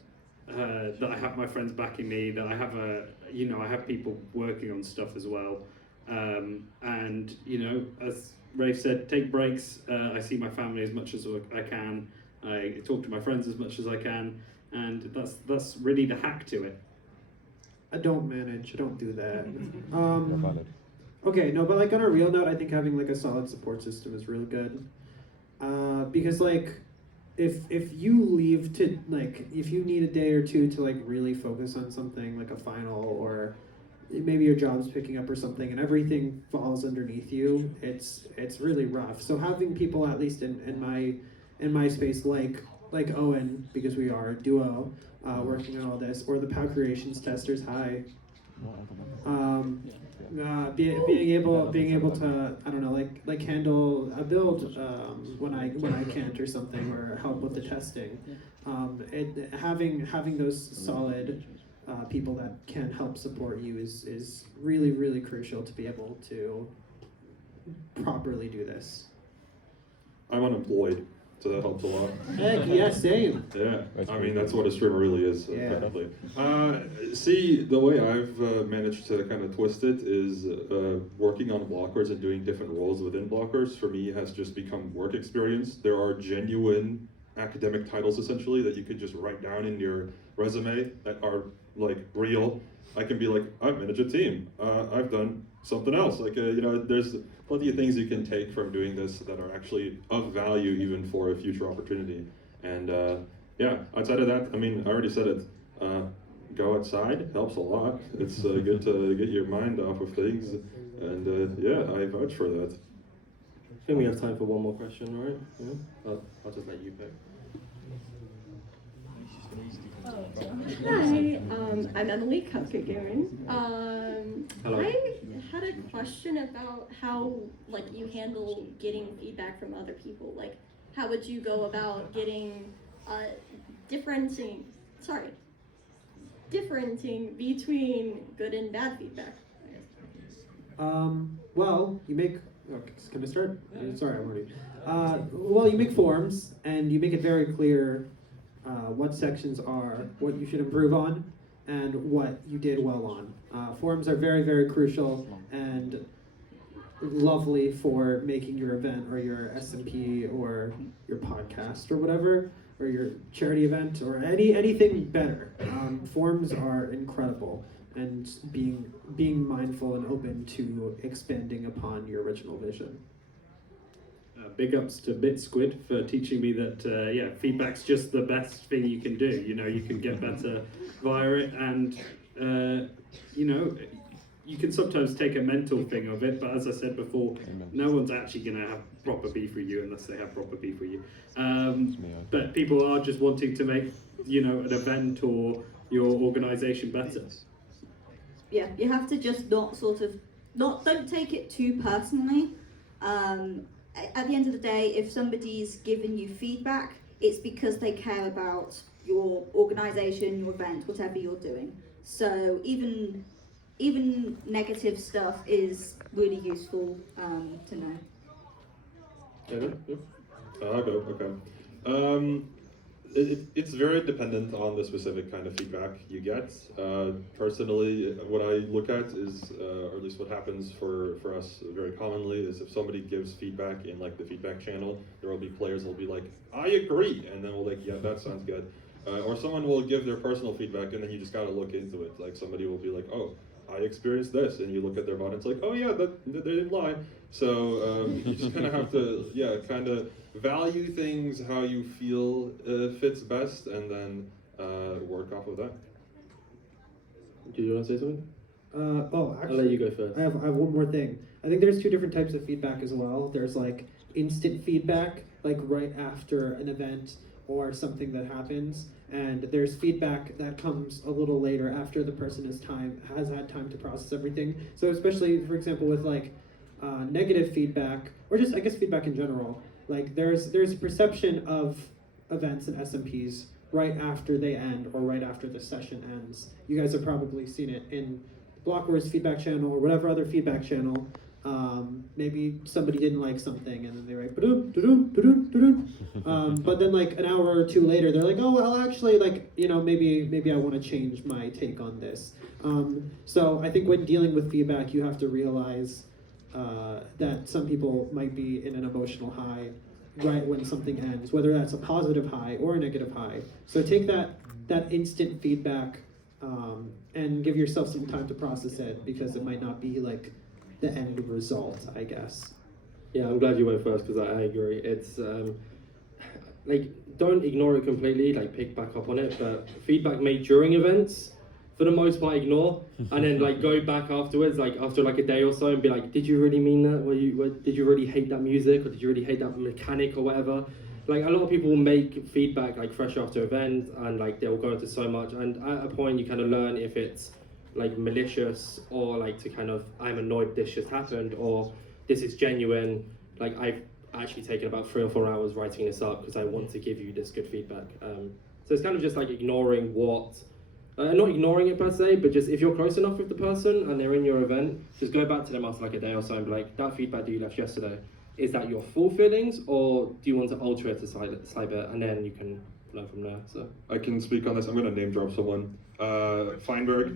that I have my friends backing me, that I have I have people working on stuff as well, and as Rafe said, take breaks. I see my family as much as I can. I talk to my friends as much as I can, and that's really the hack to it. I don't manage. I don't do that. Okay, no, but like on a real note, I think having like a solid support system is really good. Because like, if you leave to like, if you need a day or two to like really focus on something like a final, or maybe your job's picking up or something, and everything falls underneath you, it's really rough. So having people, at least in my space, like Owen, because we are a duo, working on all this, or the POW Creations testers, hi. Being able to, I don't know, like handle a build when I can't or something, or help with the testing. Having those solid people that can help support you is really, really crucial to be able to properly do this. I'm unemployed, so that helps a lot. Heck yeah, same. Yeah, I mean, that's what a streamer really is, apparently. See, the way I've managed to kind of twist it is working on blockers and doing different roles within blockers, for me, has just become work experience. There are genuine academic titles, essentially, that you could just write down in your resume that are, like, real. I can be like, I've managed a team. I've done something else. Like, there's plenty of things you can take from doing this that are actually of value even for a future opportunity. And yeah, outside of that, I mean, I already said it. Go outside helps a lot. It's good to get your mind off of things. And yeah, I vouch for that. I think we have time for one more question, right? Yeah? I'll just let you pick. Hi, I'm Emily, Cupcake Gaming. Hello. I had a question about how, like, you handle getting feedback from other people. Like, how would you go about getting differenting between good and bad feedback? Well, you make. Okay, can I start? Sorry, I'm already. Well, you make forums, and you make it very clear what sections are what you should improve on, and what you did well on. Forums are very, very crucial and lovely for making your event or your SMP or your podcast or whatever, or your charity event or anything better. Forums are incredible, and being mindful and open to expanding upon your original vision. Big ups to BitSquid for teaching me that yeah, feedback's just the best thing you can do. You can get better via it, and you can sometimes take a mental thing of it, but as I said before, no one's actually going to have proper beef with you unless they have proper beef with you. But people are just wanting to make an event or your organization better. Yeah, you have to just don't take it too personally. At the end of the day, if somebody's given you feedback, it's because they care about your organization, your event, whatever you're doing. So even negative stuff is really useful to know. Okay. It's very dependent on the specific kind of feedback you get. Personally, what I look at is, or at least what happens for us very commonly, is if somebody gives feedback in like the feedback channel, there will be players that will be like, I agree, and then we'll like, yeah, that sounds good. Or someone will give their personal feedback, and then you just gotta look into it. Like somebody will be like, oh, I experienced this, and you look at their bot, and it's like, oh yeah, they didn't lie. So you just kind of have to, yeah, kind of value things how you feel fits best, and then work off of that. Do you want to say something? Actually, I'll let you go first. I have one more thing. I think there's two different types of feedback as well. There's like instant feedback, like right after an event or something that happens, and there's feedback that comes a little later after the person has had time to process everything. So especially, for example, with like negative feedback, or just I guess feedback in general, like there's a perception of events and SMPs right after they end or right after the session ends. You guys have probably seen it in Blockwars feedback channel or whatever other feedback channel, maybe somebody didn't like something and then they write ba-doom, da-doom, da-doom, da-doom. But then like an hour or two later, they're like, oh, well, actually, like, you know, maybe I want to change my take on this. So I think when dealing with feedback, you have to realize that some people might be in an emotional high right when something ends, whether that's a positive high or a negative high. So take that instant feedback and give yourself some time to process it, because it might not be like the end result, I guess. Yeah, I'm glad you went first, because I agree. It's like, don't ignore it completely, like pick back up on it, but feedback made during events, for the most part, ignore, and then like go back afterwards, like after like a day or so, and be like, did you really mean that? Did you really hate that music, or did you really hate that mechanic or whatever? Like, a lot of people will make feedback like fresh after event, and like they'll go into so much, and at a point you kind of learn if it's like malicious, or like to kind of, I'm annoyed this just happened, or this is genuine. Like, I've actually taken about 3 or 4 hours writing this up because I want to give you this good feedback. So it's kind of just like ignoring what, not ignoring it per se, but just if you're close enough with the person and they're in your event, just go back to them after like a day or so and be like, that feedback that you left yesterday, is that your full feelings, or do you want to alter it a slight bit, and then you can learn from there. So I can speak on this. I'm going to name drop someone. Feinberg.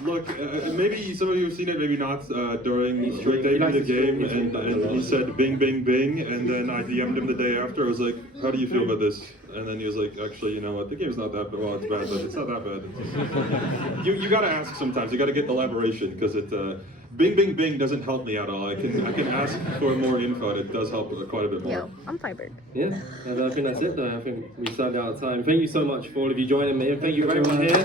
Look, maybe some of you have seen it, maybe not, during the game, and he said bing, bing, bing, and then I DM'd him the day after. I was like, how do you feel about this? And then he was like, actually, you know what, the game's not that bad. Well, it's bad, but it's not that bad. You gotta ask sometimes. You gotta get elaboration, because it, bing, bing, bing doesn't help me at all. I can ask for more info, and it does help quite a bit more. Yo, I'm Firebird. yeah, and I think that's it though. I think we started out of time. Thank you so much for all of you joining me, and thank you for everyone here.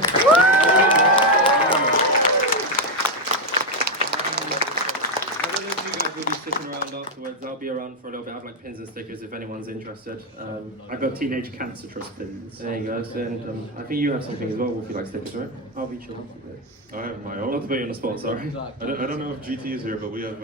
Sticking around afterwards, I'll be around for a little bit. I have like pins and stickers if anyone's interested. I've got teenage cancer trust pins. There you go. And I think you have something as well if you like stickers, right? I'll be chilling. I have my Not own. to put you on the spot, sorry. I don't know if GT is here, but we have